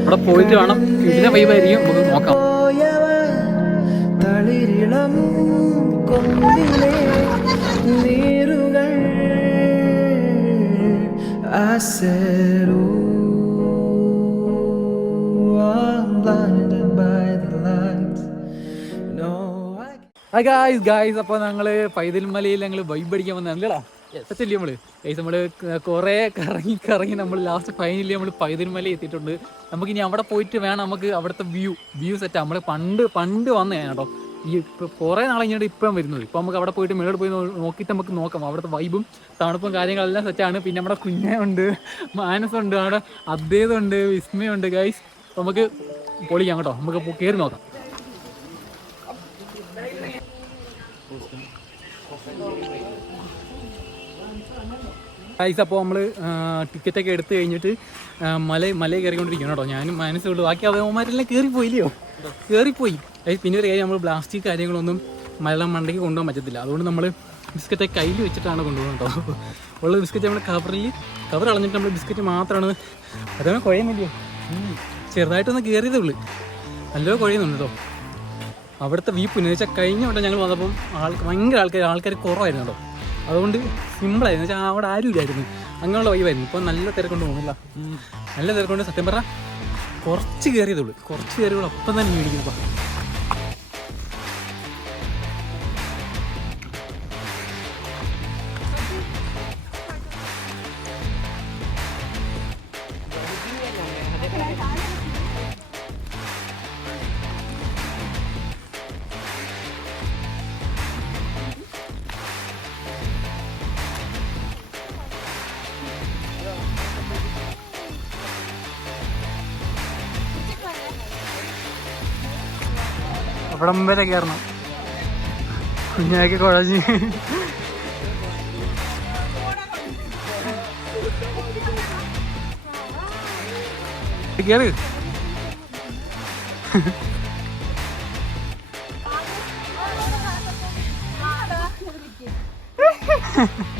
അവിടെ പോയിട്ട് വേണം ഇതിനെ വൈവായിരിക്കും നമുക്ക് നോക്കാം. തളിരിളം കൊമ്പിലെ നീരുകൾ ആസരൂ. ഗായ്സ് ഗായ്സ് അപ്പോൾ ഞങ്ങൾ പൈതൽ മലയിൽ ഞങ്ങൾ വൈബ് അടിക്കാൻ വന്നതല്ലടാ എത്തല്ലേ നമ്മൾ? ഗൈസ് നമ്മൾ കുറേ കറങ്ങി കറങ്ങി നമ്മൾ ലാസ്റ്റ് ഫൈനലി നമ്മൾ പൈതൽ മല എത്തിയിട്ടുണ്ട്. നമുക്ക് ഇനി അവിടെ പോയിട്ട് വേണം നമുക്ക് അവിടുത്തെ വ്യൂ വ്യൂ സെറ്റ് നമ്മൾ പണ്ട് പണ്ട് വന്നതാണ് കേട്ടോ. ഈ ഇപ്പോൾ കുറേ നാളെ കഴിഞ്ഞിട്ട് ഇപ്പം വരുന്നത്. ഇപ്പൊ നമുക്ക് അവിടെ പോയിട്ട് മേളോട് പോയി നോക്കിയിട്ട് നമുക്ക് നോക്കാം. അവിടുത്തെ വൈബും തണുപ്പും കാര്യങ്ങളെല്ലാം സെറ്റാണ് പിന്നെ നമ്മുടെ കുഞ്ഞുണ്ട് മാനസുണ്ട് അവിടെ ഉണ്ട് വിസ്മയുണ്ട് ഗൈസ് നമുക്ക് പൊളിക്കാം കേട്ടോ. നമുക്ക് കയറി നോക്കാം. ഗൈസ് അപ്പോൾ നമ്മൾ ടിക്കറ്റൊക്കെ എടുത്തു കഴിഞ്ഞിട്ട് മല മല കയറിക്കൊണ്ടിരിക്കണം കേട്ടോ. ഞാനും മനസ്സുള്ളൂ ബാക്കി അവന്മാരെല്ലാം കയറിപ്പോയില്ലയോ കയറിപ്പോയി പിന്നെ ഒരു കാര്യം നമ്മൾ പ്ലാസ്റ്റിക് കാര്യങ്ങളൊന്നും മലയാളം മണ്ടയ്ക്ക് കൊണ്ടുപോകാൻ പറ്റത്തില്ല. അതുകൊണ്ട് നമ്മൾ ബിസ്ക്കറ്റ് കയ്യിൽ വെച്ചിട്ടാണ് കൊണ്ടുപോകുന്നത് കേട്ടോ. ഉള്ള ബിസ്ക്കറ്റ് നമ്മൾ കവറിൽ കവർ കളഞ്ഞിട്ട് നമ്മൾ ബിസ്ക്കറ്റ് മാത്രമാണ് അതാണ് കുഴയുന്നില്ലയോ. ചെറുതായിട്ടൊന്ന് കയറിയതേ ഉള്ളൂ. നല്ലോ കുഴയുന്നുണ്ട് കേട്ടോ. അവിടുത്തെ വീപ്പ് എന്ന് വെച്ചാൽ കഴിഞ്ഞ വട്ടം ഞങ്ങൾ വന്നപ്പം ആൾ ഭയങ്കര ആൾക്കാർ ആൾക്കാർ കുറവായിരുന്നു കേട്ടോ. അതുകൊണ്ട് സിമ്പിളായിരുന്നു വെച്ചാൽ അവിടെ ആരും ഇല്ലായിരുന്നു. അങ്ങനെയുള്ള വൈവായിരുന്നു ഇപ്പോൾ നല്ല തിരക്കൊണ്ട് പോകുന്നില്ല നല്ല തിരക്കൊണ്ട്. സത്യം പറഞ്ഞാൽ കുറച്ച് കയറിയതുള്ളൂ കുറച്ച് കയറിയുള്ളൂ അപ്പം തന്നെ മേടിക്കുന്നു അവിടം വരെ കയറണം. കുഞ്ഞാക്കി കുഴഞ്ഞ് കയറ് Ha ha കുറച്ചുകൂടി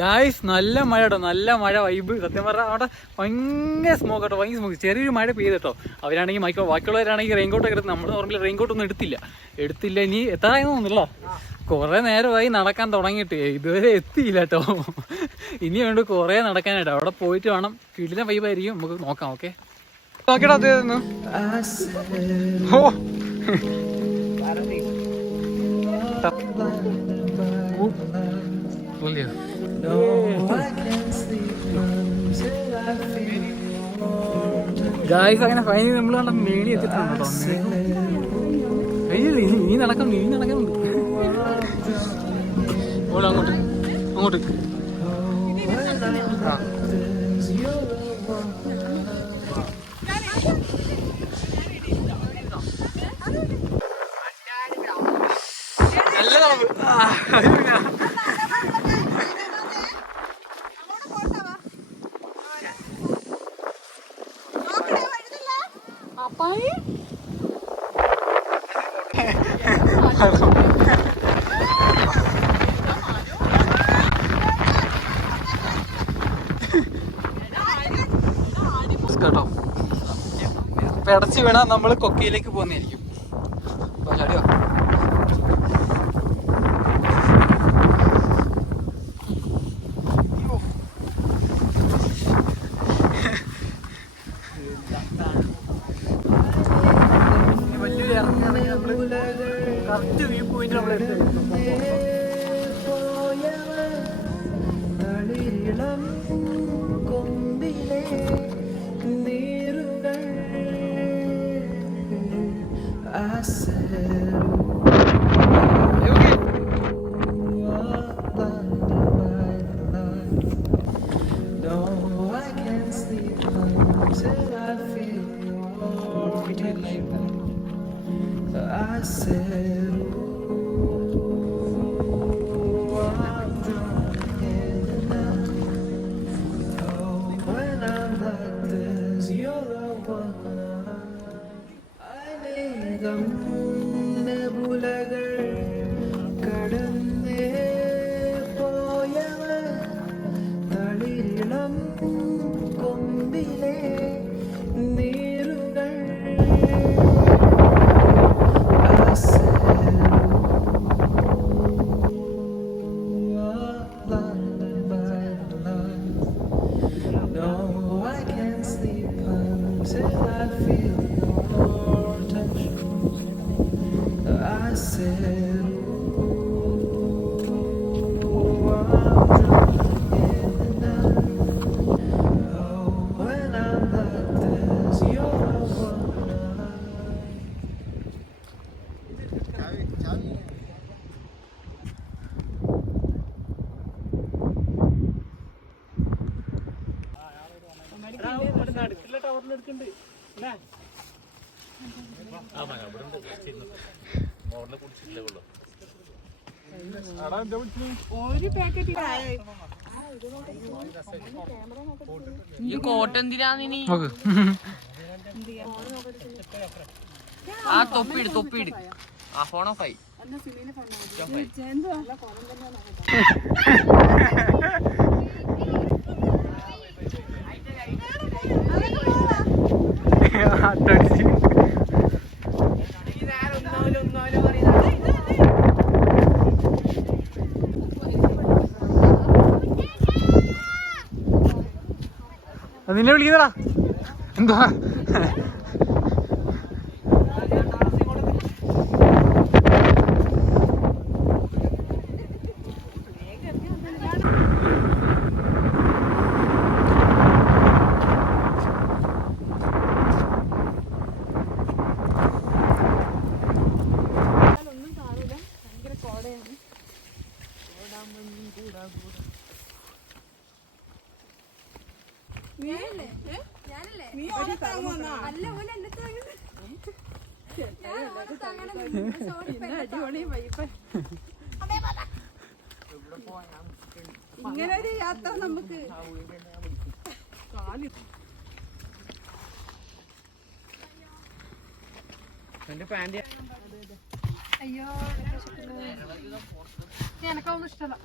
ഗായ്സ് നല്ല മഴ കേട്ടോ നല്ല മഴ വൈബ് സത്യം പറഞ്ഞാൽ അവിടെ ഭയങ്കര സ്മോക്ക് കേട്ടോ ഭയങ്കര സ്മോക്ക് ചെറിയൊരു മഴ പെയ്ത് കേട്ടോ. അവരാണെങ്കിൽ മൈക്കോ ബാക്കിയുള്ളവരാണെങ്കിൽ റെയിൻകോട്ട് ഒക്കെ എടുത്ത് നമ്മൾ നോർമലി റെയിൻകോട്ട് ഒന്നും എടുത്തില്ല. എടുത്തില്ല. ഇനി എത്താറായെന്ന് തോന്നുന്നില്ല കുറേ നേരമായി നടക്കാൻ തുടങ്ങിയിട്ട്. ഇതുവരെ എത്തിയില്ല കേട്ടോ. ഇനി വേണ്ട കുറേ നടക്കാനായിട്ട്. അവിടെ പോയിട്ട് വേണം. കിടിലം വൈബായിരിക്കും നമുക്ക് നോക്കാം ഓക്കെ ഓ. പൊളിയോ ഗായ്സ് അങ്ങനെ ഫൈനലി നമ്മൾ കണ്ട മേളി എത്തിയിട്ടുണ്ട് അയ്യോ ഇനി നടക്കണം ഇനി നടക്കുന്നുണ്ട് അങ്ങോട്ട് അങ്ങോട്ട് ആ. നല്ല തണുപ്പ്. ആ, അയ്യോ. കേട്ടോ പെടച്ച് വീണാൽ നമ്മൾ കൊക്കയിലേക്ക് പോകുന്നതായിരിക്കും. No, I can't sleep until I feel your touch. I said, I'm. Oh, when I'm like this, you're the one. Until I feel your touch. I said, അടുത്തുള്ള ടവറിൽ എടുക്കണ്ട് ഈ കോട്ട് എന്തിനാന്നിനി ആ തൊപ്പിയിട് തൊപ്പിയിട് ആ ഫോൺ ഓഫ് ആയി നിന്നെ വിളിക്കുന്നടാ എന്താ ഇങ്ങനെ ഒരു യാത്ര നമുക്ക് അയ്യോ എനക്കൊന്നും ഇഷ്ടമല്ല.